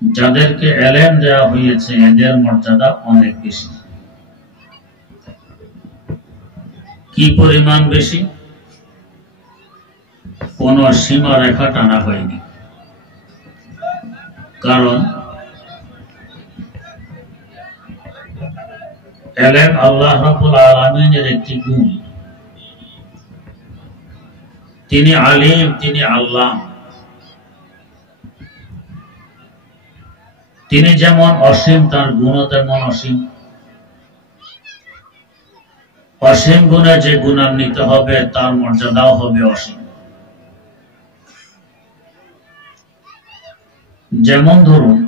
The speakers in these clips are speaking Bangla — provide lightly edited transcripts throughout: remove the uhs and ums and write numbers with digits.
যাদেরকে এলেম দেওয়া হয়েছে এদের মর্যাদা অনেক বেশি। কি পরিমাণ বেশি? কোন সীমা রেখা টানা হয়নি। কারণ এলেম আল্লাহ রাব্বুল আলামিনের একটি গুণ। তিনি আলিম, তিনি আল্লাহ। তিনি যেমন অসীম, তার গুণও তেমন অসীম। অসীম গুণে যে গুণান্বিত হবে তার মর্যাদাও হবে অসীম। যেমন ধরুন,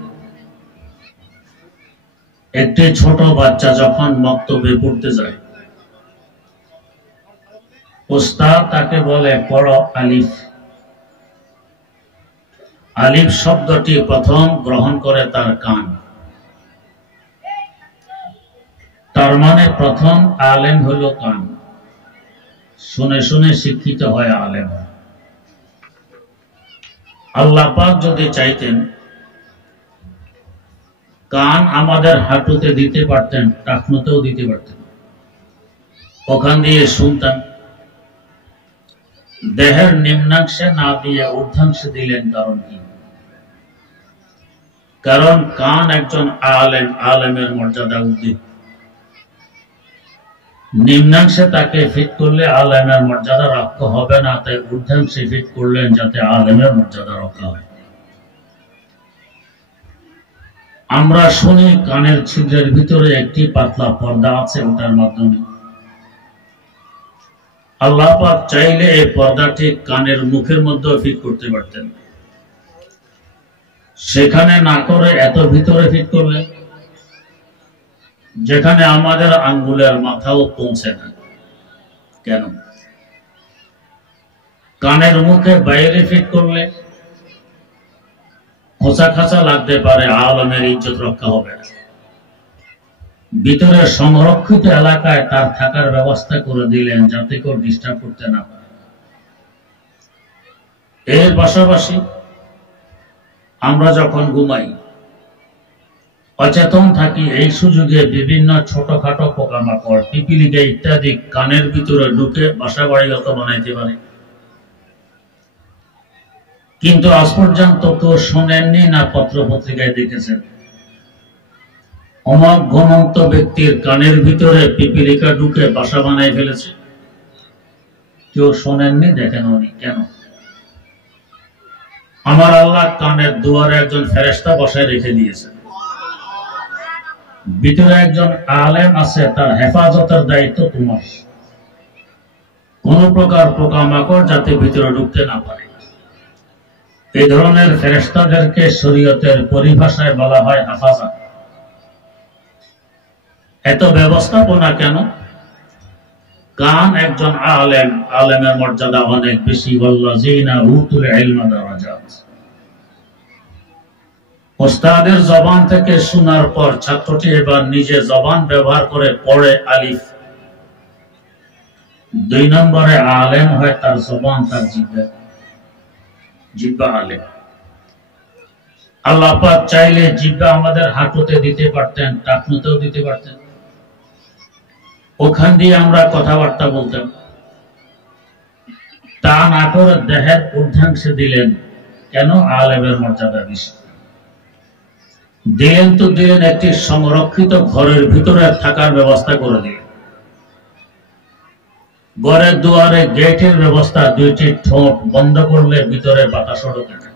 একটি ছোট বাচ্চা যখন মক্তবে পড়তে যায়, ওস্তাদ তাকে বলে পড়ো আলিফ। আলিফ শব্দটি প্রথম গ্রহণ করে তার কান। তার মানে প্রথম আলেম হলো কান। শুনে শুনে শিক্ষিত হয় আলেম। আল্লাহ পাক যদি চাইতেন কান আমাদের হাঁটুতে দিতে পারতেন, টাকনুতেও দিতে পারতেন, ওখান দিয়ে শুনতেন। দেহের নিম্নাংশে না দিয়ে ঊর্ধ্বাংশে দিলেন, কারণ কি? কারণ কান একজন আলেম, আলেমের মর্যাদা উদ্দিন। নিম্নাংশে তাকে ফিট করলে আলেমের মর্যাদা রক্ষা হবে না, তাই ঊর্ধ্বাংশে ফিট করলেন যাতে আলেমের মর্যাদা রক্ষা হয়। আমরা শুনি কানের ছিদ্রের ভিতরে একটি পাতলা পর্দা আছে, ওটার মাধ্যমে আল্লাহ পাক চাইলে এই পর্দাটি কানের মুখের মধ্যে ফিট করতে পারতেন। সেখানে না করে এত ভিতরে ফিট করলেন যেখানে আমাদের আঙ্গুলের মাথাও পৌঁছে না। কেন? কানের মুখে বাইরে ফিট করলে খোঁচা খাঁচা লাগতে পারে, আলেমের ইজ্জত রক্ষা হবে না। ভিতরে সংরক্ষিত এলাকায় তার থাকার ব্যবস্থা করে দিলেন যাতে কেউ ডিস্টার্ব করতে না পারে। এর পাশাপাশি আমরা যখন ঘুমাই, অচেতন থাকি, এই সুযোগে বিভিন্ন ছোটখাটো পোকামাকড়, পিপিলিকা ইত্যাদি কানের ভিতরে ঢুকে বাসা বাড়িগত বানাইতে পারে। কিন্তু আজ পর্যন্ত কেউ শোনেননি না পত্র পত্রিকায় দেখেছেন অমক ঘনন্ত ব্যক্তির কানের ভিতরে পিপিলিকা ঢুকে বাসা বানাই ফেলেছে? কেউ শোনেননি, দেখেননি। কেন? আমার আল্লাহ কানের দুয়ারে একজন ফেরেশতা বসায় রেখে দিয়েছেন। ভিতরে একজন আলেম আছে, তার হেফাজতের দায়িত্ব তোমার। কোন প্রকার পোকামাকড় যাতে ভিতরে ঢুকতে না পারে। এই ধরনের ফেরেশতাদেরকে শরীয়তের পরিভাষায় বলা হয় হাফাজা। এত ব্যবস্থাপনা কেন? কান একজন আলেম, আলেমের মর্যাদা অনেক বেশি। ওয়াল্লাযীনা উতুল ইলমা দারাজাত। ওস্তাদের জবান থেকে শোনার পর ছাত্রটি এবার নিজে জবান ব্যবহার করে পড়ে আলিফ। 2 নম্বরে আলেম হয় তার জবান, তার জিহ্বা আলেম। আল্লাহ পাক চাইলে জিহ্বা আমাদের হাঁটুতে দিতে পারতেন, টাকনুতেও দিতে পারতেন, ওখান দিয়ে আমরা কথাবার্তা বলতাম। তা না করে দেহের ঊর্ধ্বাংশে দিলেন। কেন? আলেমের মর্যাদা বেশি। দিলেন তো দিলেন, একটি সংরক্ষিত ঘরের ভিতরে থাকার ব্যবস্থা করে দিলেন। ঘরের দুয়ারে গেটের ব্যবস্থা, 2টি ঠোঁট বন্ধ করলে ভিতরে বাতাস ঢোকে না।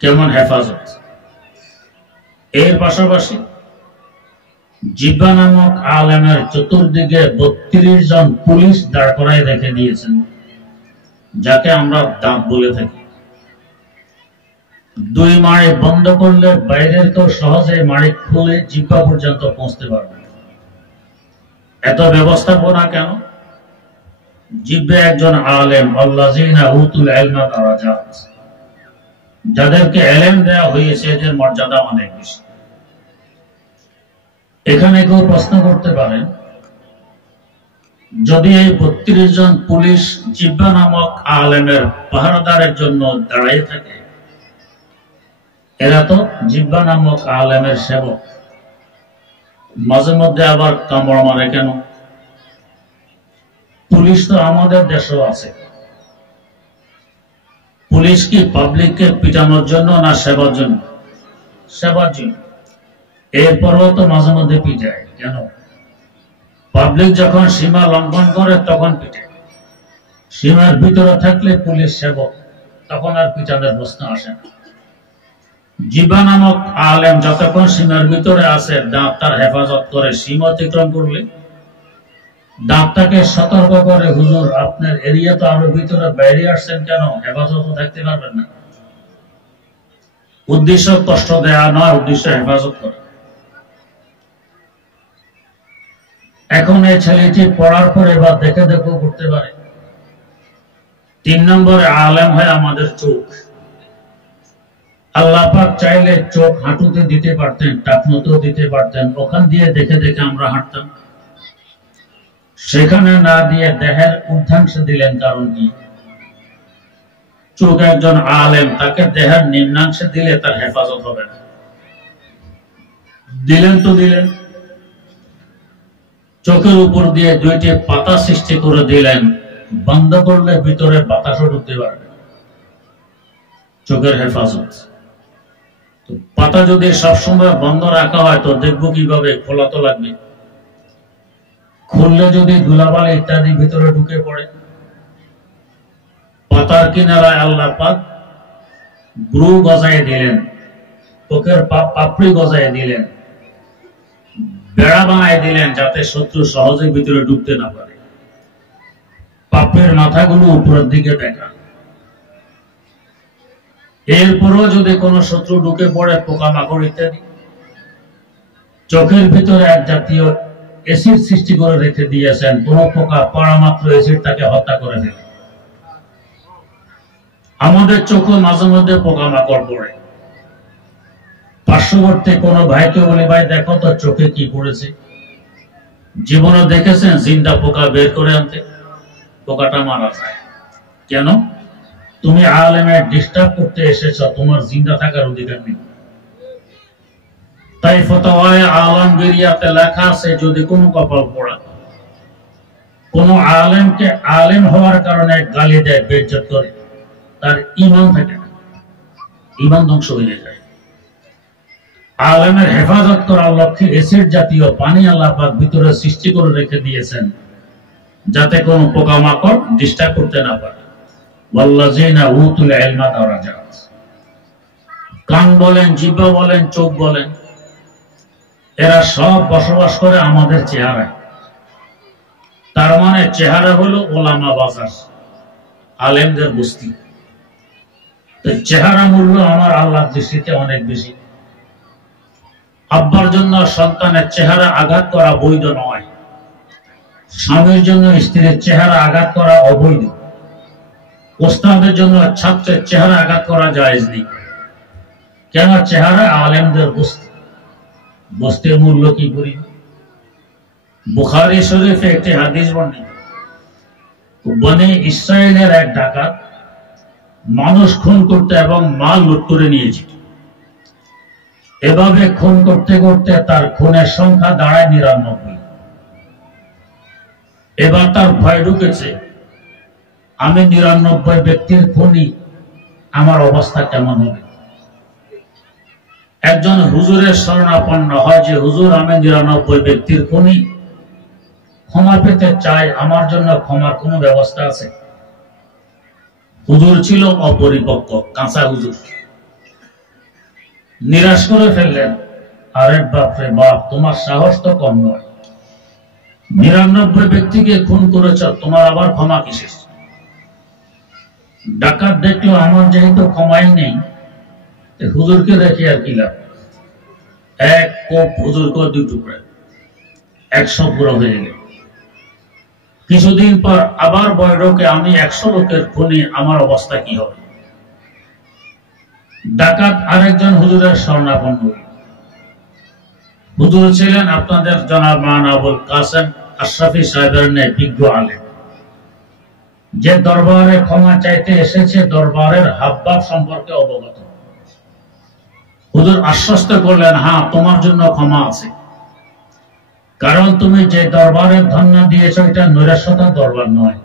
কেমন হেফাজত! এর পাশাপাশি জিহ্বা নামক আলেমের চতুর্দিকে 32 জন পুলিশ দাঁড় করায় রেখে দিয়েছেন, যাকে আমরা দাঁত বলে থাকি। 2 মাড়ি বন্ধ করলে বাইরের কেউ সহজে মাড়ি খুলে জিহ্বা পর্যন্ত পৌঁছতে পারবে। এত ব্যবস্থাপনা কেন? জিহ্বা একজন আলেম, আল্লাযীনা উতুল ইলমা দারাজাত। যাদেরকে এলেম দেওয়া হয়েছে এদের মর্যাদা অনেক বেশি। এখানে কেউ প্রশ্ন করতে পারেন, যদি এই 32 জন পুলিশ জিহ্বা নামক আলেমের পাহারাদারের জন্য দাঁড়িয়ে থাকে, এরা তো জিব্বা নামক আলেমের সেবক, মাঝে মধ্যে আবার কামড় মারে কেন? পুলিশ তো আমাদের দেশেও আছে। পুলিশ কি পাবলিককে পিটানোর জন্য না সেবার জন্য? সেবার জন্য। এরপরও তো মাঝে মধ্যে পিটায় কেন? পাবলিক যখন সীমা লঙ্ঘন করে তখন পিটে। সীমার ভিতরে থাকলে পুলিশ সেবক, তখন আর পিটানোর প্রশ্ন আসে না। জিবা নামক আলেম যতক্ষণ সীমার ভিতরে আছে, দাঁত তার হেফাজত করে। সীমা অতিক্রম করলে দাঁতটাকে সতর্ক করে, হুজুর আপনার এরিয়া তো আরো ভিতরে, বাইরে আসছেন কেন? হেফাজত থাকতে পারবেন না। উদ্দেশ্য কষ্ট দেয়া নয়, উদ্দেশ্য হেফাজত করে। এখন এই ছেলেটি পড়ার পরে এবার দেখে দেখো করতে পারে। 3 নম্বরে আলেম হয় আমাদের চোখ। আল্লাহ পাক চাইলে চোখ হাঁটুতে দিতে পারতেন, টাকনুতেও দিতে পারতেন, ওখান দিয়ে দেখে দেখে আমরা হাঁটতাম। সেখানে না দিয়ে দেহের ঊর্ধ্বাংশে দিলেন, কারণ কি? চোখ একজন আলেম, তাকে দেহের নিম্নাংশে দিলে তার হেফাজত হবে না। দিলেন তো দিলেন, চোখের উপর দিয়ে 2টি পাতা সৃষ্টি করে দিলেন, বন্ধ করলে ভিতরে বাতাসও ঢুকতে পারবে। চোখের হেফাজত। পাতা যদি সবসময় বন্ধ রাখা হয় তো দেখবো কিভাবে? খোলা তো লাগবে। খুললে যদি ধুলাবালি ইত্যাদি ভিতরে ঢুকে পড়ে। পাতার কিনারায় আল্লাহ পাক ব্রু গজায় দিলেন, চোখের পাপড়ি গজায় দিলেন, বেড়া বানায় দিলেন, যাতে শত্রু সহজে ভিতরে ঢুকতে না পারে। পাপড়ির মাথাগুলো উপরের দিকে বেঁকা। এরপরও যদি কোনো শত্রু ঢুকে পড়ে, পোকামাকড় ইত্যাদি, চোখের ভিতরে এক জাতীয় এসিড সৃষ্টি করে রেখে দিয়েছেন। কোন পোকা পড়া মাত্র এসিড তাকে হত্যা করে ফেলে। আমাদের চোখে মাঝে মধ্যে পোকামাকড় পড়ে। পার্শ্ববর্তী কোনো ভাইকে বলি, ভাই দেখো তো চোখে কি পড়েছে। জীবনে দেখেছেন জিন্দা পোকা বের করে আনতে? পোকাটা মারা যায় কেন? তুমি আলেমের ডিস্টার্ব করতে এসেছ, তোমার জিন্দা থাকার অধিকার নেই। তাই ফতোয়ায়ে আলমগীরিয়াতে লেখা আছে, যদি কোনো কপাল পোড়া কোন আলেমকে আলেম হওয়ার কারণে গালি দেয়, বেইজ্জত করে, তার ঈমান থাকে না, ঈমান ধ্বংস হয়ে যায়। আলেমের হেফাজত করার লক্ষ্যে এসিড জাতীয় পানি আল্লাহ পাক ভিতরে সৃষ্টি করে রেখে দিয়েছেন, যাতে কোনো পোকামাকড় ডিস্টার্ব করতে না পারে। ওয়াল্লাযিনা উতুল ইলমা দারাজাত। কান বলেন, জিহ্বা বলেন, চোখ বলেন, এরা সব বসবাস করে আমাদের চেহারায়। তার মানে চেহারা হলো ওলামা বাজার, আলেমদের বস্তি। তো চেহারা মূল্য আমার আল্লাহর দৃষ্টিতে অনেক বেশি। আব্বার জন্য সন্তানের চেহারা আঘাত করা বৈধ নয়, স্বামীর জন্য স্ত্রীর চেহারা আঘাত করা অবৈধ, ওস্তাদের জন্য ছাত্রের চেহারা আঘাত করা জায়েজ নেই। কেন? চেহারা আলেমদের বস্তি। বস্তির মূল্য কি করি? বুখারী শরীফে একটি হাদিস বর্ণিত, বনে ইসরায়েলের এক ডাকাত মানুষ খুন করতে এবং মাল লুট করে নিয়েছে। এভাবে খুন করতে করতে তার খুনের সংখ্যা দাঁড়ায় 99। এবার তার ভয় ঢুকেছে, আমি 99 ব্যক্তির খুনি, আমার অবস্থা কেমন হবে? একজন হুজুরের শরণাপন্ন হয় যে, হুজুর আমি 99 ব্যক্তির খুনি, ক্ষমা পেতে চাই, আমার জন্য ক্ষমার কোনো ব্যবস্থা আছে? হুজুর ছিল অপরিপক্ক, কাঁচা হুজুর। নিরাশ করে ফেললেন, আরে বাপরে বাপ, তোমার সাহস তো কম নয়, 99 ব্যক্তিকে খুন করেছ, তোমার আবার ক্ষমা কিসের? ডাকাত দেখলো আমার যেহেতু ক্ষমাই নেই, হুজুরকে রেখে আর কি লাভ? এক কোপ হুজুরকে 2 টুকরা, 100 পুরো হয়ে গেল। কিছুদিন পর আবার বৈঠকে, আমি 100 লোকের খুনি, আমার অবস্থা কি হবে? ডাকাত আরেকজন হুজুরের শরণাপন্ন হল। হুজুর ছিলেন আপনাদের জনাব মাওলানা আবুল কাসেম আশরাফি সাহেবের ন্যায় বিজ্ঞ আলেম, যে দরবারে ক্ষমা চাইতে এসেছে দরবারের হাবভাব সম্পর্কে অবগত। হুজুর আশ্বস্ত করলেন, হ্যাঁ তোমার জন্য ক্ষমা আছে, কারণ তুমি যে দরবারের ধন্য দিয়েছো এটা নৈরাশ্যতার দরবার নয়।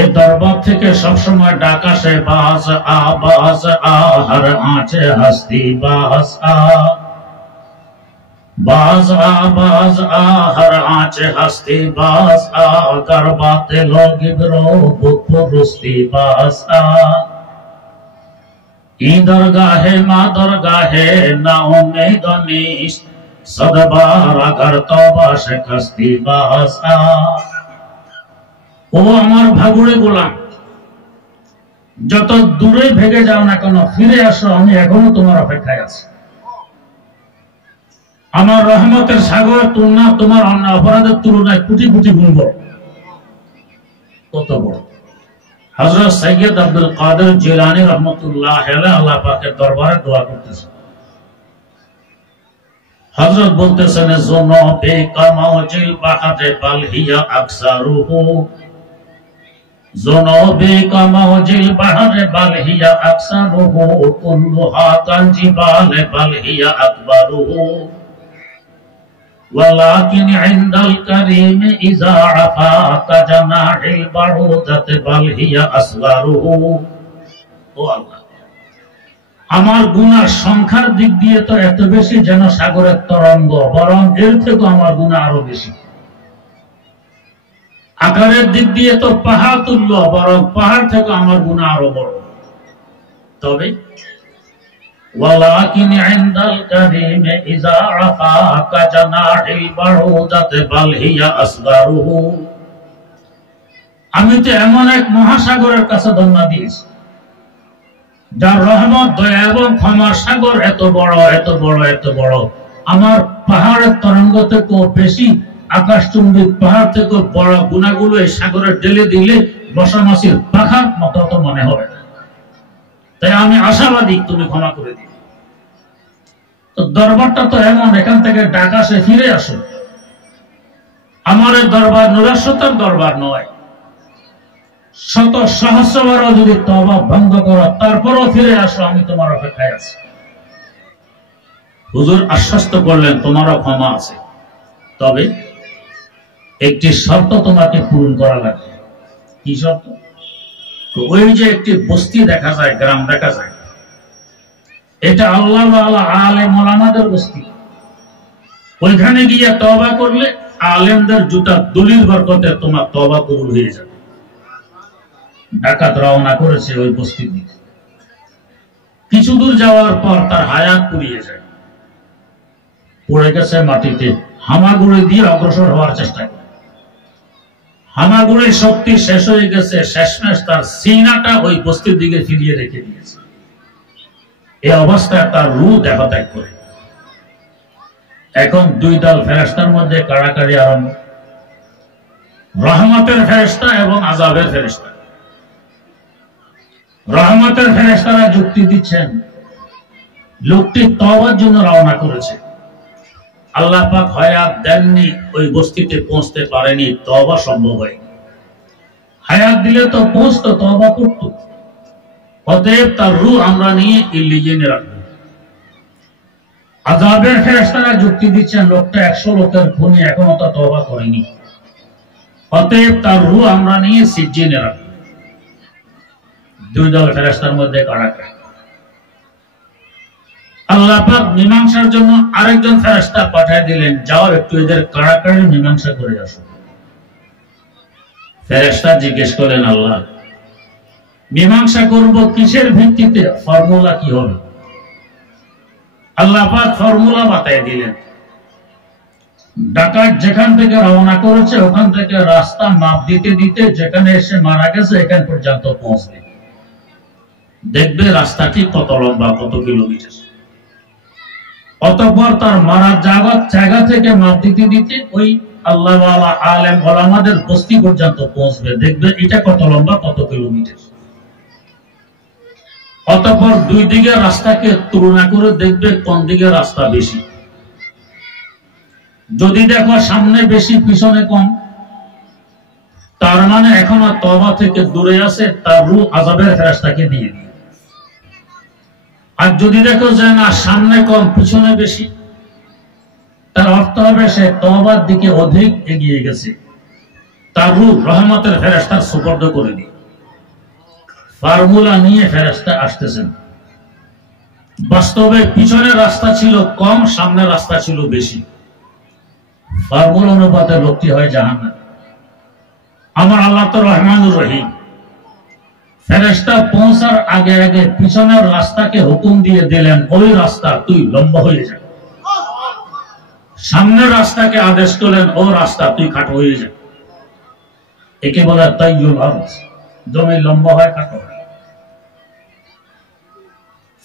এই দরবার থেকে সবসময় ডাক আসে, বাস আ হর আঁচে হস্তি বাস আ, बाज आ हर आँच हस्ती बाज आ, करवाते लोग ब्रो बुरुस्ती बाज आ, ई दरगाहे मा दरगाहे ना उम्मीद नीश सदबार अगर तौबा शिकस्ती बाज आ। ও আমার ভাগুড়ে গোলাম, যত দূরে ভেগে যাও না কেন ফিরে আসো, আমি এখনো তোমার অপেক্ষায় আছি। আমার রহমতের সাগর তোমার অন্য অপরাধের তুলনায় কোটি কোটি গুণ বড়। কত বড়! হযরত সৈয়দ আব্দুল কাদের জিলানী রহমাতুল্লাহ আলাইহি আল্লাহ পাকের দরবারে দোয়া করতেছেন। হযরত বলতেছেন, যুনুবে কামাউজিল বাহরে বাল হিয়া আকসারুহু, যুনুবে কামাউজিল বাহরে বাল হিয়া আকসারুহু, কুল্লুহা কাল জিবালে বাল হিয়া আকবারুহু, ولكن عند الكريم إذا عفا كجناح البعوضة بل هي أصغره। ও আল্লাহ, আমার গুনাহ সংখ্যার দিক দিয়ে তো এত বেশি যেন সাগরের তরঙ্গ, বরং এর থেকে আমার গুনাহ আরো বেশি। আকারের দিক দিয়ে তো পাহাড় তুল্য, বরং পাহাড় থেকে আমার গুনাহ আরো বড়। তবে ولكن عند الكريم إذا عفا كجناح البعوضة بل هي أصغره। আমি তো এমন এক মহাসাগরের কাছে ধন্যা দিয়েছি, যার রহমত, দয়া এবং ক্ষমার সাগর এত বড়, এত বড়, এত বড়, আমার পাহাড়ের তরঙ্গ থেকেও বেশি, আকাশচুম্বী পাহাড় থেকে বড় গুনাহগুলো এই সাগরে ঢেলে দিলে মশামাছির পাখার মতো তো মনে হবে না। তাই আমি আশাবাদী তুমি ক্ষমা করে দিও। তো দরবারটা তো এমন, এখান থেকে ডাক আসে, ফিরে আসো। আমার এই দরবার নৈরাশ্যতার দরবার নয়। শত সহস্রবারও যদি তওবা ভঙ্গ করো, তারপরও ফিরে আসো, আমি তোমার অপেক্ষায় আছি। হুজুর আশ্বস্ত করলেন, তোমারও ক্ষমা আছে, তবে একটি শর্ত তোমাকে পূরণ করা লাগবে। কি শর্ত? ওই যে একটি বস্তি দেখা যায়, গ্রাম দেখা যায়, এটা আল্লাহ ওয়ালা আলেম ওলামাদের বস্তি। ওইখানে গিয়ে তওবা করলে আলেমদের জুতার দলিল বরকতে তোমার তওবা কবুল হয়ে যাবে। ডাকাত রওনা করেছে ওই বস্তির দিকে, কিছু দূর যাওয়ার পর তার হায়াত পুড়িয়ে যায়, পড়ে গেছে মাটিতে। হামাগুড়ি দিয়ে অগ্রসর হওয়ার চেষ্টা করে, হামাগুড়ির শক্তি শেষ হয়ে গেছে, শেষমেশ তার সিনাটা ওই বস্তির দিকে ফিরিয়ে রেখে দিয়েছে। এই অবস্থায় তার রূহ দেহ ত্যাগ করে। এখন দুই দল ফেরেশতার মধ্যে কাড়াকাড়ি আরম্ভ, রহমতের ফেরেশতা এবং আযাবের ফেরেশতা। রহমতের ফেরেশতারা যুক্তি দিচ্ছেন, লোকটি তওবার জন্য রওনা করেছে, আল্লাহ পাক হায়াত দেননি, ওই বস্তিতে পৌঁছতে পারেনি, তওবা সম্ভব হয়নি। হায়াত দিলে তো পৌঁছতো, তওবা করত। অতএব তার রূহ আমরা নিয়ে ইল্লিয়িনে রাখব। আযাবের ফেরেশতারা যুক্তি দিচ্ছেন, লোকটা 100 লোকের খুনি, এখনো তো তওবা করেনি, অতএব তার রূহ আমরা নিয়ে সিজ্জিনে রাখব। দুই দল ফেরেশতার মধ্যে কাড়াকাড়ি। আল্লাহ পাক মীমাংসার জন্য আরেকজন ফেরেশতা পাঠিয়ে দিলেন, যাও একটু এদের কাড়াকাড়ি মীমাংসা করে আসো। ফেরেশতা জিজ্ঞেস করলেন, আল্লাহ মীমাংসা করব কিসের ভিত্তিতে, ফর্মুলা কি হবে? আল্লাহ পাক ফর্মুলা বাতায় দিলেন। ডাকাত যেখান থেকে রওনা করেছে ওখান থেকে রাস্তা মাপ দিতে দিতে যেখানে এসে মারা গেছে এখান পর্যন্ত পৌঁছবে, দেখবে রাস্তাটি কত লম্বা, কত কিলোমিটার। অতঃপর তার মারার জায়গা থেকে মাপ দিতে দিতে ওই আল্লাহ ওয়ালা আলেম ওলামাদের বস্তি পর্যন্ত পৌঁছবে, দেখবে এটা কত লম্বা, কত কিলোমিটার। অতঃপর দুই দিকে রাস্তাকে তুলনা করে দেখবে কোন দিকে রাস্তা বেশি। যদি দেখো সামনে বেশি পিছনে কম, তার মানে এখনো তওবা থেকে দূরে আছে, তার রূহ আযাবের ফেরেশতাকে দিয়ে দিবে। আর যদি দেখো যে না সামনে কম পিছনে বেশি, তার অর্থ হবে সে তওবার দিকে অধিক এগিয়ে গেছে, তার রূহ রহমতের ফেরেশতার সুপর্দ করে দিয়ে ফর্মুলা নিয়ে ফেরেশতা আসতেছেন। বাস্তবে পিছনের রাস্তা ছিল কম, সামনের রাস্তা ছিল বেশি, ফর্মুলা অনুপাতে লোকটি হয় জাহান্নামী। আমার আল্লাহ তো রহমানুর রহিম, ফেরেশতা পৌঁছার আগে আগে পিছনের রাস্তাকে হুকুম দিয়ে দিলেন, ওই রাস্তা তুই লম্বা হয়ে যা। সামনের রাস্তাকে আদেশ করলেন, ও রাস্তা তুই খাটো হয়ে যা। একে বলে তাইয়ুল আরজ, জমি লম্বা হয় খাটো হয়।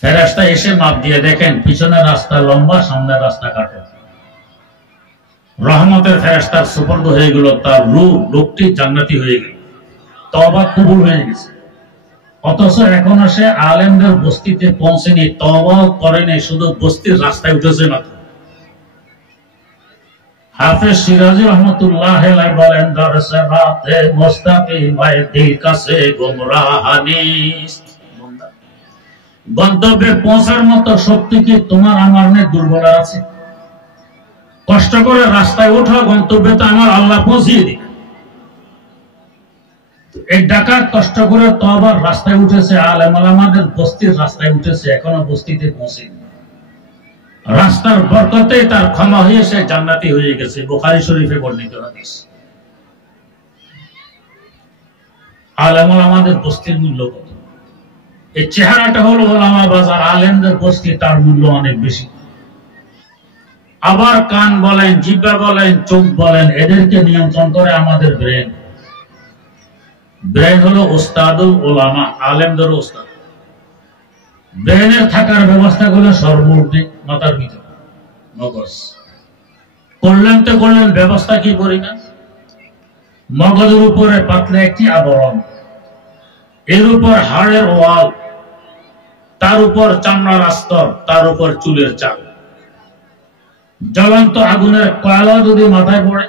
ফেরেশতা এসে মাপ দিয়ে দেখেন পিছনের রাস্তা লম্বা, সামনের রাস্তা খাটো। রহমতের ফেরেশতার সুপর্দ হয়ে গেল, তার রূহ লোকটি জান্নাতি হয়ে গেল, তওবা কবুল হয়ে গেছে। অথচ এখনো সে আলেমদের বস্তিতে পৌঁছেনি, তওবাও করেনি, শুধু বস্তির রাস্তায় উঠেছে মাত্র। হাফেজ সিরাজি রহমতুল্লাহ আলাইহি বলেন, দরসে রাতে মুস্তাকিমায় দিল কাছে গুমরাহানি। গন্তব্যে পৌঁছার মতো শক্তি কি তোমার আমার নেই? দুর্বল আছে। কষ্ট করে রাস্তায় ওঠা, গন্তব্যে তো আমার আল্লাহ পৌঁছিয়ে দিবে। এই ডাকাত কষ্ট করে তওবার রাস্তায় উঠেছে, আলেম ওলামাদের বস্তির রাস্তায় উঠেছে, এখনো বস্তিতে পৌঁছেনি। রাস্তার বরকতে তার ক্ষমা হয়ে সে জান্নাতি হয়ে গেছে, বুখারী শরীফে বর্ণিত হাদিস। আলেম ওলামাদের বস্তির মূল্য কত? এই চেহারাটা হলো ওলামা বাজার, আলেমদের বস্তি, তার মূল্য অনেক বেশি। আবার কান বলেন, জিহ্বা বলেন, চোখ বলেন, এদেরকে নিয়ন্ত্রণ করে আমাদের ব্রেন। ব্রেন হলো ওস্তাদুল ওলামা, আলেমদের ওস্তাদ। ব্রেনের থাকার ব্যবস্থা করলেন সর্বমূর্তি, মাথার ভিতর মগজ। করলেন তো করলেন, ব্যবস্থা কি করি না? মগজের উপরে পাতলা একটি আবরণ, এর উপর হাড়ের ওয়াল, তার উপর চামড়ার আস্তর, তার উপর চুলের চাল। জ্বলন্ত আগুনের কয়লা যদি মাথায় পড়ে,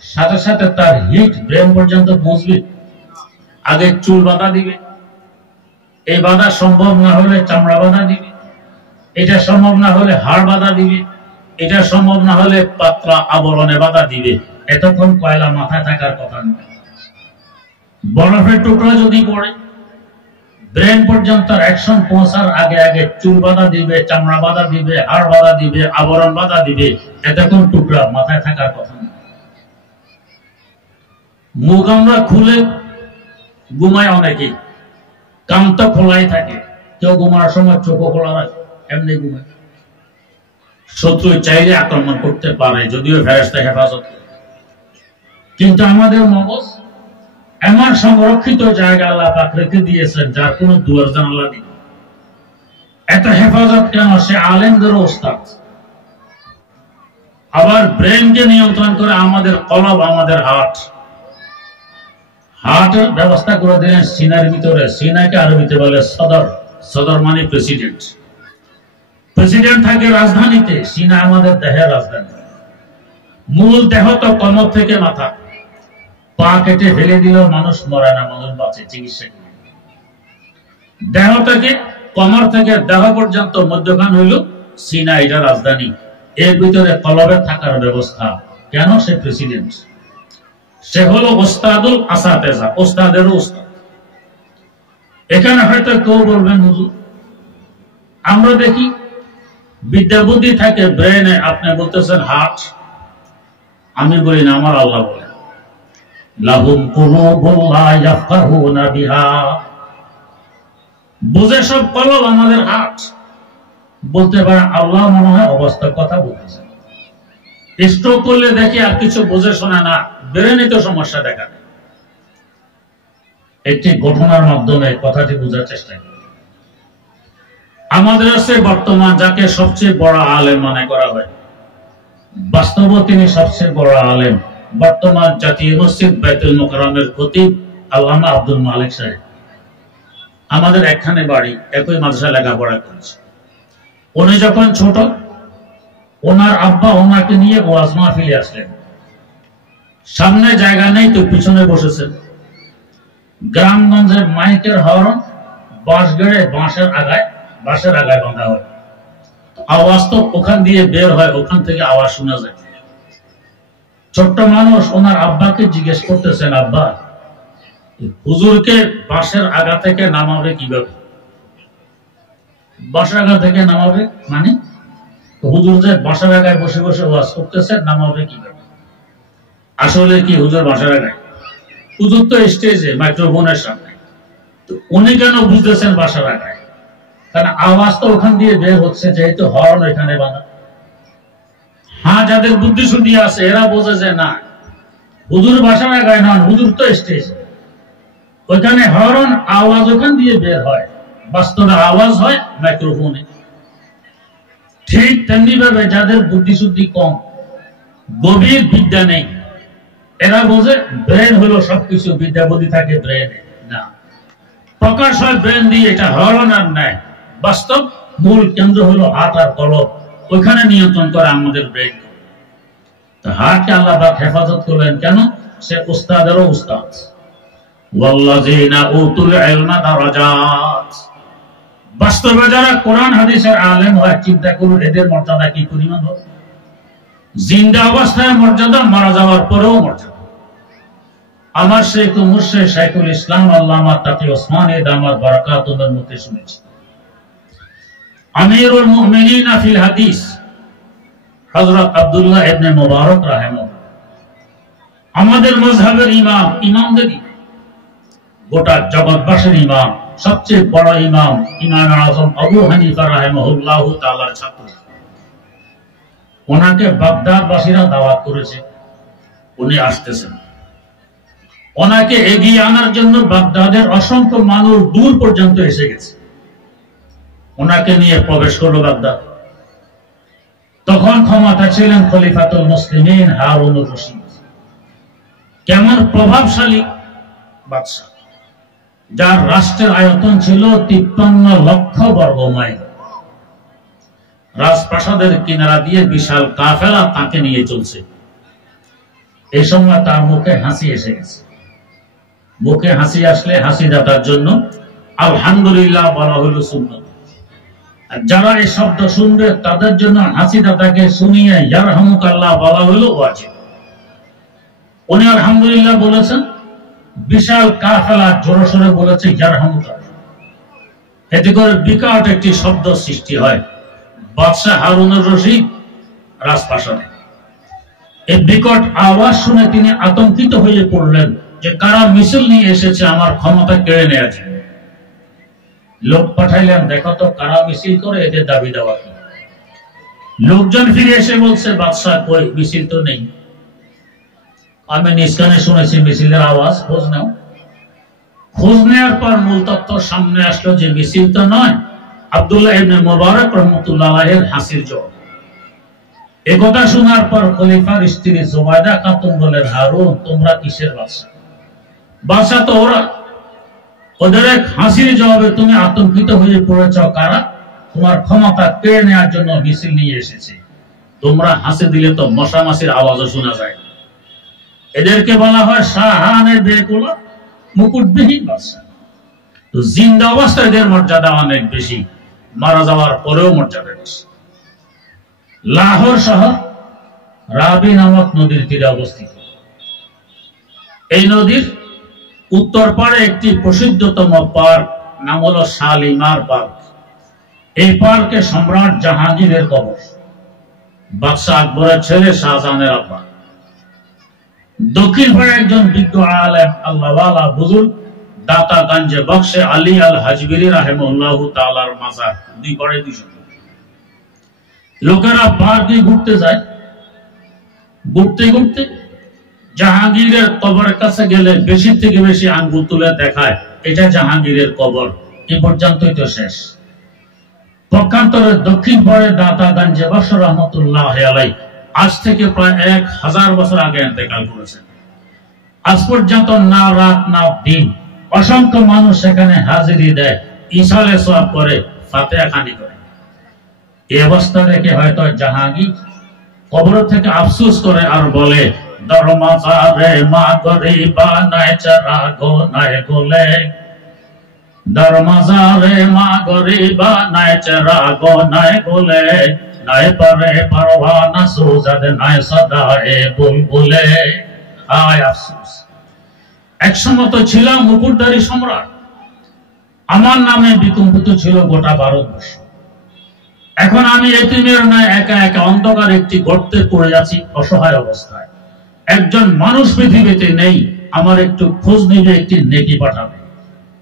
সাথে সাথে তার হিট ব্রেন পর্যন্ত পৌঁছবে। আগে চুল বাঁধা দিবে, এই বাঁধা সম্ভব না হলে চামড়া বাঁধা দিবে, এটা সম্ভব না হলে হাড় বাঁধা দিবে, এটা সম্ভব না হলে পাতলা আবরণে বাঁধা দিবে। এতক্ষণ কয়লা মাথায় থাকার কথা নয়। বরফের টুকরা যদি পড়ে, ব্রেন পর্যন্ত অ্যাকশন পৌঁছার আগে আগে চুল বাঁধা দিবে, চামড়া বাঁধা দিবে, হাড় বাঁধা দিবে, আবরণ বাঁধা দিবে। এতক্ষণ টুকরা মাথায় থাকার কথা নয়। মুখ আমরা খুলে ঘুমায় অনেকেই, কান তো খোলাই থাকে, কেউ ঘুমার সময় চোখও খোলা রাখে, এমনি ঘুমায়। শত্রু চাইলে আক্রমণ করতে পারে, যদিও ফেরেশতা হেফাজত করে। কিন্তু আমাদের মগজ এমন সংরক্ষিত জায়গা আল্লাহ পাক রেখে দিয়েছেন, যার কোনো দুয়ার জানালা নেই। এত হেফাজত কেন? সে আলেমদের ওস্তাদ। আবার ব্রেনকে নিয়ন্ত্রণ করে আমাদের কলব, আমাদের হার্ট। হার্টের ব্যবস্থা করে দিলেন সিনার ভিতরে। সিনাকে আরবিতে বলে সদর। সদর মানে প্রেসিডেন্ট। প্রেসিডেন্ট থাকে রাজধানীতে, সিনা আমাদের দেহের রাজধানী। মূল দেহ তো কমর থেকে মাথা। পা কেটে ফেলে দিলেও মানুষ মরে না, মানুষ বাঁচে, চিকিৎসা করে। দেহ থেকে কমর থেকে দেহ পর্যন্ত মধ্যখান হইল সিনা, এটা রাজধানী। এর ভিতরে কলবে থাকার ব্যবস্থা। কেন? সে প্রেসিডেন্ট, সে হলো ওস্তাদুল আসাতেজা, ওস্তাদের ওস্তাদ। এখানে হয়তো কেউ বলবেন, হুজুর আমরা দেখি বিদ্যা বুদ্ধি থাকে ব্রেনে, আপনি বলতেছেন হার্ট। আমি বলি না, আমার আল্লাহ বলে লাহুম কুলুবুন লা ইয়াফকাহুনা বিহা। বুঝে সব কলব আমাদের হার্ট। বলতে পারে আল্লাহ মনে হয় অবাস্তব কথা বলতেছেন। স্ট্রোক করলে দেখি আর কিছু বুঝে শোনা না, ব্রেনে তো সমস্যা দেখা দেয়। একটি ঘটনার মাধ্যমে কথাটি বোঝার চেষ্টা করি। আমাদের কাছে বর্তমান যাকে সবচেয়ে বড় আলেম মনে করা হয়, বাস্তব তিনি সবচেয়ে বড় আলেম বর্তমান জাতীয় মসজিদ বাইতুল মুকাররমের খতিব আল্লামা আব্দুল মালিক সাহেব। আমাদের একখানে বাড়ি, একই মাদ্রাসায় লেখাপড়া করেছে। উনি যখন ছোট, ওনার আব্বা ওনাকে নিয়ে ওয়াজ মাহফিলে আসলেন। সামনে জায়গা নেই তো পিছনে বসেছেন। গ্রামগঞ্জের মাইকের হরন, বাঁশ গেড়ে বাঁশের আগায় বাঁশের আগায় বাঁধা হয়, আওয়াজ তো ওখান দিয়ে বের হয়, ওখান থেকে আওয়াজ শোনা যায়। ছোট্ট মানুষ ওনার আব্বাকে জিজ্ঞেস করতেছেন, আব্বা হুজুরকে বাঁশের আগা থেকে নামাবে কিভাবে? বাঁশের আগা থেকে নামাবে মানে হুজুর যে বাঁশের আগায় বসে বসে ওয়াজ করতেছে, নামাবে কিভাবে? আসলে কি হুজুর বাঁশের আগায়? হুজুর তো স্টেজে মাইক্রোফোনের সামনে, তো উনি কেন বুঝতেছেন বাঁশের আগায়? কারণ আওয়াজ তো ওখান দিয়ে বের হচ্ছে, যেহেতু হর্ন এখানে বাঁধা। হ্যাঁ, যাদের বুদ্ধি শুদ্ধি আছে এরা বোঝে যে না, হুজুর বাঁশের আগায় নন, হুজুর তো স্টেজে, ওইখানে হর্ন আওয়াজ ওখান দিয়ে বের হয়, বাস্তবে আওয়াজ হয় মাইক্রোফোনে। ঠিক তেমনি ভাবে যাদের বুদ্ধি শুদ্ধি কম, গভীর বিদ্যা নেই, এরা বোঝে ব্রেন হলো সবকিছু, বিদ্যা বুদ্ধি থাকে ব্রেনে না, প্রকাশ হয় ব্রেন দিয়ে, এটা হরণ আর নাই। বাস্তব মূল কেন্দ্র হলো হাত আর কলব, ওইখানে নিয়ন্ত্রণ করে আমাদের ব্রেন। তো হাতকে আল্লাহ পাক হেফাজত করলেন কেন? সে উস্তাদেরও উস্তাদ। ওয়াল্লাযিনা উতুল ইলমা দারাজাত। বাস্তবে যারা কোরআন হাদিসের আলেম হয়, চিন্তা করুন এদের মর্যাদা কি পরিমাণ হবে। জিন্দা অবস্থায় মর্যাদা, মারা যাওয়ার পরেও মর্যাদা। আমার শেখ ও মুর্শিদ শাইখুল ইসলাম আল্লামা তাকি ওসমানী দামাত বারাকাতুহুর মুখে শুনেছি, আমিরুল মুমিনিন ফিল হাদিস হযরত আব্দুল্লাহ ইবনে মুবারক রাহিমাহুল্লাহ, আমাদের মাযহাবের ইমাম, ইমামদের গোটা জগৎবাসীর ইমাম, সবচেয়ে বড় ইমাম, ইমাম আযম আবু হানিফা রাহিমাহুল্লাহ তাআলার ছাত্র। ওনাকে বাগদাদবাসীরা দাওয়াত করেছে, উনি আসতেছেন। ওনাকে এগিয়ে আনার জন্য বাগদাদের অসংখ্য মানুষ দূর পর্যন্ত এসে গেছে। ওনাকে নিয়ে প্রবেশ করলো বাগদাদ। তখন ক্ষমতা ছিলেন খলিফাতুল মুসলিমিন হারুনুর রশিদ। কেমন প্রভাবশালী বাদশা, যার রাষ্ট্রের আয়তন ছিল 53 লক্ষ বর্গ মাইল। রাজপ্রাসাদের কিনারা দিয়ে বিশাল কাফেলা তাকে নিয়ে চলছে। এই সময় তার মুখে হাসি এসে গেছে। মুখে হাসি আসলে হাসি দাতার জন্য আলহামদুলিল্লাহ বলা হলো সুন্নাত। আর যারা এই শব্দ শুনবে তাদের জন্য হাসি দাতাকে শুনিয়ে ইয়ারহামুকাল্লাহ বলা হলো ওয়াজিব। উনি আলহামদুলিল্লাহ বলেছেন, বিশাল কাফেলা জোরে সোরে বলেছে ইয়ারহামুকাল্লাহ। এতে করে বিকট একটি শব্দ সৃষ্টি হয় বাদশাহ হারুনুর রশিদ রাজপ্রাসাদে। এই বিকট আওয়াজ শুনে তিনি আতঙ্কিত হয়ে পড়লেন যে কারা মিছিল নিয়ে এসেছে আমার ক্ষমতা কেড়ে নেওয়ার জন্য। লোক পাঠাইলেন, দেখো তো কারা মিছিল করে, এদের দাবি দেওয়া কি। লোকজন ফিরে এসে বলছে, বাদশাহ কই, মিছিল তো নেই। আমি নিজ কানে শুনেছি মিছিলের আওয়াজ, খোঁজ নাও। খোঁজ নেওয়ার পর মূল তথ্য সামনে আসলো যে মিছিল তো নয়, আব্দুল্লাহ ইবনে মুবারক রাহমাতুল্লাহ আলাইহির হাসির জোর। একথা শোনার পর খলিফার স্ত্রী জুবাইদা খাতুন বলেন, হারুন তোমরা কিসের বাদশা? বাদশা তো ওরা। ওদের এক হাসির জবাবে তুমি আতঙ্কিত হয়ে পড়েছ, কারা তোমার ক্ষমতা কেড়ে নেওয়ার জন্য মিছিল নিয়ে এসেছে। তোমরা হাসি দিলে তো মশা মাছির আওয়াজও শোনা যায়। এদেরকে বলা হয় শাহানের বেকুলা মুকুটবিহীন বাদশা। তো জিন্দা অবস্থায় এদের মর্যাদা অনেক বেশি, মারা যাওয়ার পরেও মর্যাদা বেশি। লাহোর শহর রাবি নামক নদীর তীরে অবস্থিত। এই নদীর উত্তর পাড়ে একটি প্রসিদ্ধতম পার্ক, নাম হলো শালিমার পার্ক। এই পার্কে সম্রাট জাহাঙ্গীরের কবর, বাদশাহ আকবরের ছেলে শাহজাহানের আব্বা। দক্ষিণ পাড়ে একজন বিজ্ঞ আলেম, আল্লাহওয়ালা বুজুর্গ, দাতা গঞ্জে বক্সে আলী আল হাজবিরি রাহিমাহুল্লাহু তাআলার মাজার। দুই পাড়ে দুইজন। লোকেরা পার্কে ঘুরতে যায়। ঘুরতে ঘুরতে জাহাঙ্গীরের কবরের কাছে গেলে বেশি থেকে বেশি আঙ্গুল তুলে দেখায় এটা জাহাঙ্গীরের কবর। এ পর্যন্তই তো শেষ। পক্ষান্তরে দক্ষিণ পাড়ে দাতা গঞ্জে বক্স রহমতুল্লাহ আলাইহি আজ থেকে প্রায় 1000 বছর আগে ইন্তেকাল করেছেন। আজ পর্যন্ত না রাত না দিন অসংখ্য মানুষ সেখানে হাজিরি দেয়, ইসালে সওয়াব করে, ফাতিহা খানি করে। এই অবস্থা দেখে হয়তো জাহাঙ্গীর কবর থেকে আফসোস করে আর বলে, দরমাজারে মা গরিবা নাই চারা গো নাই গোলে। দর মাজারে মা গরিবা নাই চেরা গো নাই বলে নাই পারে পারওয়ানা সুজাদ নাই সদায়ে বুলবুলে। আয় আফসোস, একসময় তো ছিলাম মুকুটধারী সম্রাট, আমার নামে বিকম্পিত ছিল গোটা ভারতবর্ষ। এখন আমি এতিমের ন্যায় একা একা অন্ধকার একটি গর্তে পড়ে আছি অসহায় অবস্থায়। একজন মানুষ পৃথিবীতে নেই আমার একটু খোঁজ নিবে, একটি নেকি পাঠাবে।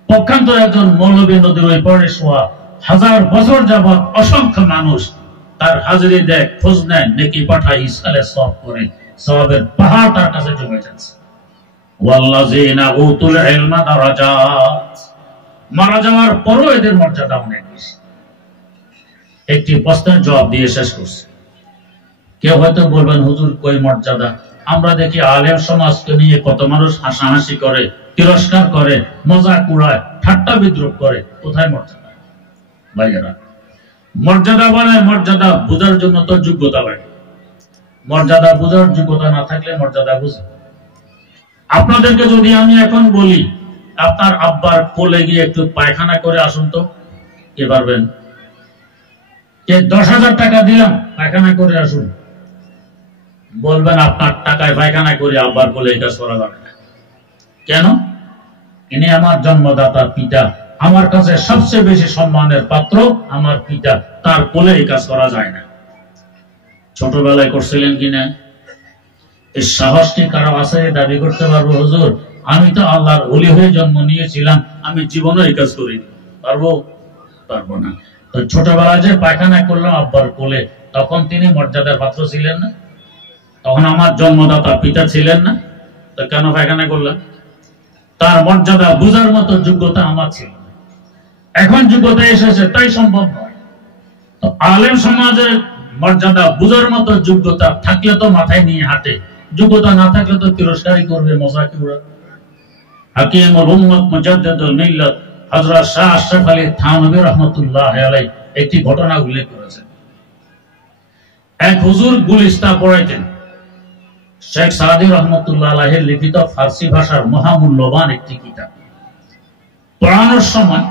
পক্ষান্তর একজন মৌলবী নদীর ওই পারে শোয়া, হাজার বছর যাবৎ অসংখ্য মানুষ তার হাজিরি দেয়, খোঁজ নেয়, নেকি পাঠায়, ইসকালে সওয়াব করে, সওয়াবের পাহাড় তার কাছে জমে যাচ্ছে। ওয়াল্লাযিনা উতুল ইলমা দারাজাত, মারা যাওয়ার পরও এদের মর্যাদা অনেক বেশি। একটি প্রশ্নের জবাব দিয়ে শেষ করছে। কেউ হয়তো বলবেন, হুজুর কই মর্যাদা? আমরা দেখি আলেম সমাজকে নিয়ে কত মানুষ হাসাহাসি করে, তিরস্কার করে, মজাক উড়ায়, ঠাট্টা বিদ্রুপ করে, কোথায় মর্যাদা? ভাইয়েরা, মর্যাদা বলে মর্যাদা বোঝার জন্য তো যোগ্যতা লাগে। মর্যাদা বোঝার যোগ্যতা না থাকলে মর্যাদা বুঝে। আপনাদেরকে যদি আমি এখন বলি আপনার আব্বার কোলে গিয়ে একটু পায়খানা করে আসুন, তো কে পারবেন? 10,000 টাকা দিলাম পায়খানা করে আসুন, বলবেন আপনার টাকায় পায়খানা করে আব্বার কোলে এই কাজ করা যাবে না। কেন? ইনি আমার জন্মদাতা পিতা, আমার কাছে সবচেয়ে বেশি সম্মানের পাত্র আমার পিতা, তার কোলে এই কাজ করা যায় না। ছোটবেলায় করছিলেন কিনা? এই সাহসটি কারো আছে দাবি করতে পারবো, হুজুর আমি তো আল্লাহর ওলি হয়ে জন্ম নিয়েছিলাম, আমি জীবনে এই কাজ করিনি? পারবো? পারবো না। তো ছোটবেলায় যে পায়খানা করলাম আব্বার কোলে, তখন তিনি মর্যাদার পাত্র ছিলেন না? তখন আমার জন্মদাতা পিতা ছিলেন না? তো কেন পায়খানা করলাম? তার মর্যাদা বুঝার মতো যোগ্যতা আমার ছিল না। এখন যোগ্যতা এসেছে তাই সম্ভব নয়। তো আলেম সমাজের মর্যাদা বুঝার মতো যোগ্যতা থাকলে তো মাথায় নিয়ে হাঁটে, যোগ্যতা না থাকলে তো তিরস্কারই করবে, মজাকি উড়াবে। হাকিমুল উম্মত মুজাদ্দিদুল মিল্লাত হযরত শাহ আশরাফ আলী থানভী রাহমাতুল্লাহ আলাইহি একটি ঘটনা উল্লেখ করেছেন। এক হুজুর গুলিস্তা পড়াইতেন। শেখ সাদি রহমতুল্লাহ আলাইহির লিখিত ফার্সি ভাষার মহামূল্যবান একটি কিতাব। পড়ানোর সময়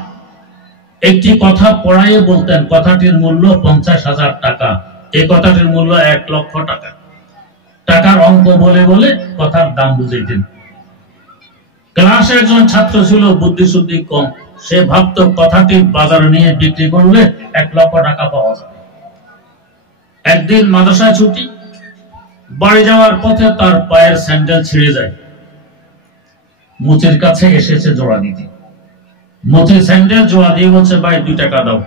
একটি কথা পড়াইয়ে বলতেন, কথাটির মূল্য 50,000 টাকা, এই কথাটির মূল্য 1 লক্ষ টাকা। টাকার অঙ্ক বলে বলে কথার দাম বুঝাইতেন। ক্লাসে একজন ছাত্র ছিল বুদ্ধি শুদ্ধি কম, সে ভাবত কথাটি বাজারে নিয়ে বিক্রি করলে 1 লক্ষ টাকা পাওয়া যাবে। একদিন মাদ্রাসায় ছুটি, বাড়ি যাওয়ার পথে তার পায়ের স্যান্ডেল ছিঁড়ে যায়। মুচির কাছে এসেছে জোড়া দিতে। মুচি স্যান্ডেল জোড়া দিয়ে বলছে, ভাই 2 টাকা দাও।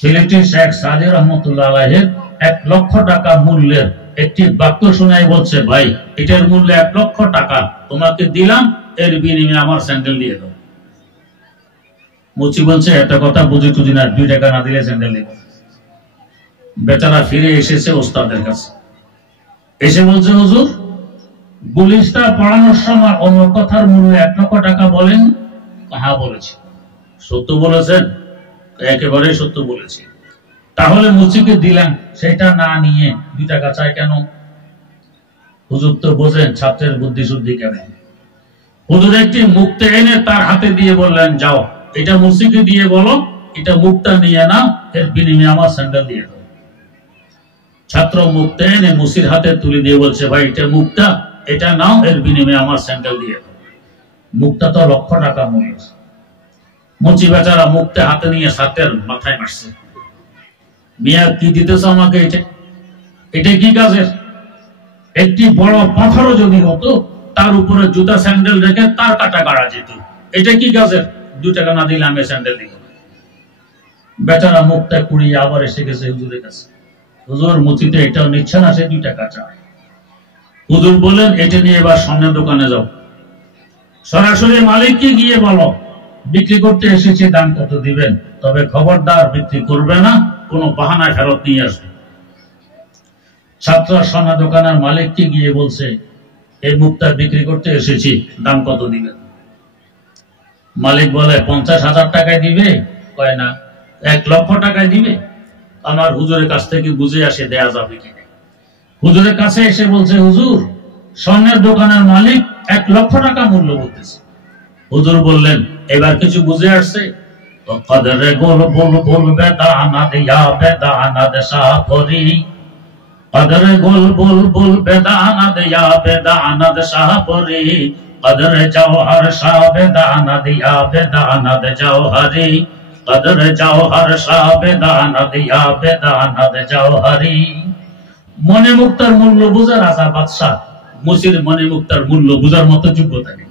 ছেলেটি শেখ সাদি রহমতুল্লাহ আলাইহির 1 লক্ষ টাকা মূল্যের একটি বাক্য শোনাই বলছে, ভাই এটার মূল্য 1 লক্ষ টাকা, তোমাকে দিলাম, এর বিনিময়ে আমার স্যান্ডেল দিয়ে দাও। মুচি বলছে, এত কথা বুঝি টুঝি না, 2 টাকা না দিলে স্যান্ডেল দিব। বেচারা ফিরে এসেছে ওস্তাদের কাছে, এসে বলছে, হুজুর গুলিস্তা পড়ানোর সময় অন্য কথার মূল্য 1 লক্ষ টাকা বলেন? হ্যাঁ বলেছি। সত্য বলেছেন? একেবারে সত্য বলেছি। তাহলে মুচিকে দিলাম, সেটা না নিয়ে 2 টাকা চাই কেন? হুজুর তো বোঝেন ছাত্রের বুদ্ধি শুদ্ধি কেন। হুজুর একটি মুক্তা এনে তার হাতে দিয়ে বললেন, যাও এটা মুচিকে দিয়ে বলো, এটা মুক্তা নিয়ে নাও, এর বিনিময়ে আমার স্যান্ডেল দিয়ে দাও। ছাত্র মুক্তা এনে মুচির হাতে তুলে দিয়ে বলছে, ভাই এটা মুক্তা, এটা নাও, এর বিনিময়ে আমার স্যান্ডেল দিয়ে দাও। মুক্তা তো 1 লক্ষ টাকা মূল্য। মুচি বেচারা মুক্তা হাতে নিয়ে ছাত্রের মাথায় মারছে, মিয়া কি দিতেছ আমাকে? এটা কি কাজের? একটি বড় পাথরও যদি হতো তার উপরে জুতা স্যান্ডেল রেখে তার কাটা গাড়া যেত। এটা কি কাজের? 2 টাকা না দিলে আমি স্যান্ডেল দিব না। বেচারা মুক্তা কুড়িয়ে আবার এসে গেছে হুজুরের কাছে। হুজুর মুচিতে এটাও নিচ্ছে না, সে 2 টাকা চায়। হুজুর বলেন, এটা নিয়ে এবার সামনের দোকানে যাও, সরাসরি মালিককে গিয়ে বলো বিক্রি করতে এসেছে, দাম কত দিবেন, তবে খবরদার বিক্রি করবে না, কোনো বাহানায় ফেরত নিয়ে আসবে। ছাত্র সোনা দোকানের মালিককে গিয়ে বলছে, এই মুক্তা বিক্রি করতে এসেছি, দাম কত দিবেন? মালিক বলে, 50,000 টাকায় দিবে? কয় না, 1 লক্ষ টাকায় দিবে। আমার হুজুরের কাছ থেকে বুঝে আসে দেয়া যাবে কিনা। হুজুরের কাছে এসে বলছে, হুজুর স্বর্ণের দোকানের মালিক 1 লক্ষ টাকা মূল্য বলতেছে। হুজুর বললেন, এবার কিছু বুঝে আসছে? কদরে গোল বুল বুল বেদানাদ ইয়া বেদানাদ শাহপরি, কদরে গোল বুল বুল বেদানাদ ইয়া বেদানাদ শাহপরি, কদরে জওহর শাহ বেদানাদ ইয়া বেদানাদ জওহরি, কদরে জওহর শাহ বেদানাদ ইয়া বেদানাদ জওহরি। মনে মুক্তার মূল্য বুঝার রাজা বাদশাহ মুসির মনে মুক্তার মূল্য বুঝার মতো যোগ্যতা নেই,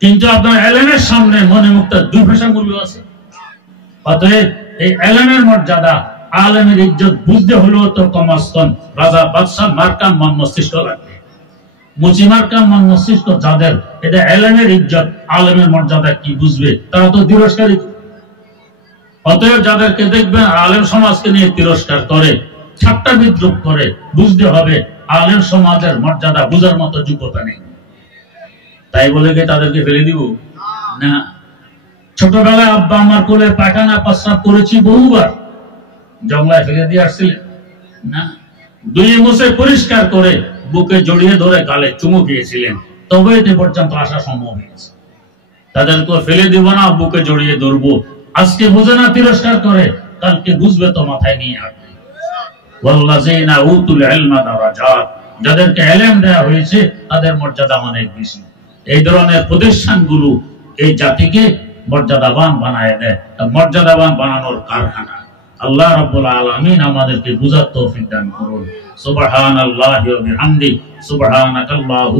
কিন্তু আপনার এলেমের সামনে মনে মুক্তার দুই ভাষা মূল্য আছে। অতএব এই এলেমের মর্যাদা, আলেমের ইজ্জত বুঝতে হলেও তো কমাস কম রাজা বাদশাহ মার্কা মন মস্তিষ্ক লাগবে। মুচি মার্কা মন মস্তিষ্ক যাদের, এটা এলেমের ইজ্জত আলেমের মর্যাদা কি বুঝবে? তারা তো তিরস্কারই। অতএব যাদেরকে দেখবেন আলেম সমাজকে নিয়ে তিরস্কার করে, ঠাট্টা বিদ্রুপ করে, বুঝতে হবে আলেম সমাজের মর্যাদা বুঝার মতো যোগ্যতা নেই। তাই বলে কি তাদেরকে ফেলে দিব? না। ছোটবেলায় আব্বা আমার কোলে পায়খানা প্রস্রাব করেছি বহুবার, জংলায় ফেলে দিয়ে আসছিলেন না? দুই মুছে পরিষ্কার করে বুকে জড়িয়ে ধরে গালে চুমু খেয়েছিলেন, তবে এতে পর্যন্ত আসা সম্ভব হয়েছে। তাদেরকে ফেলে দিব না, বুকে জড়িয়ে ধরবো। আজকে বুঝে না তিরস্কার করে, কালকে বুঝবে তো মাথায় নিয়ে আসবে। ওয়াল্লাযীনা উতুল ইলমা দারাজাত, যাদেরকে ইলম দেওয়া হয়েছে তাদের মর্যাদা অনেক বেশি। এই ধরনের প্রতিষ্ঠানগুলো এই জাতিকে মর্যাদাবান বানায় দেয়, মর্যাদাবান বানানোর কারখানা। আল্লাহ রাব্বুল আলামিন আমাদেরকে বুঝার তৌফিক দান করুন। সুবহানাল্লাহি ওয়া বিহামদিহি, সুবহানাকাল্লাহু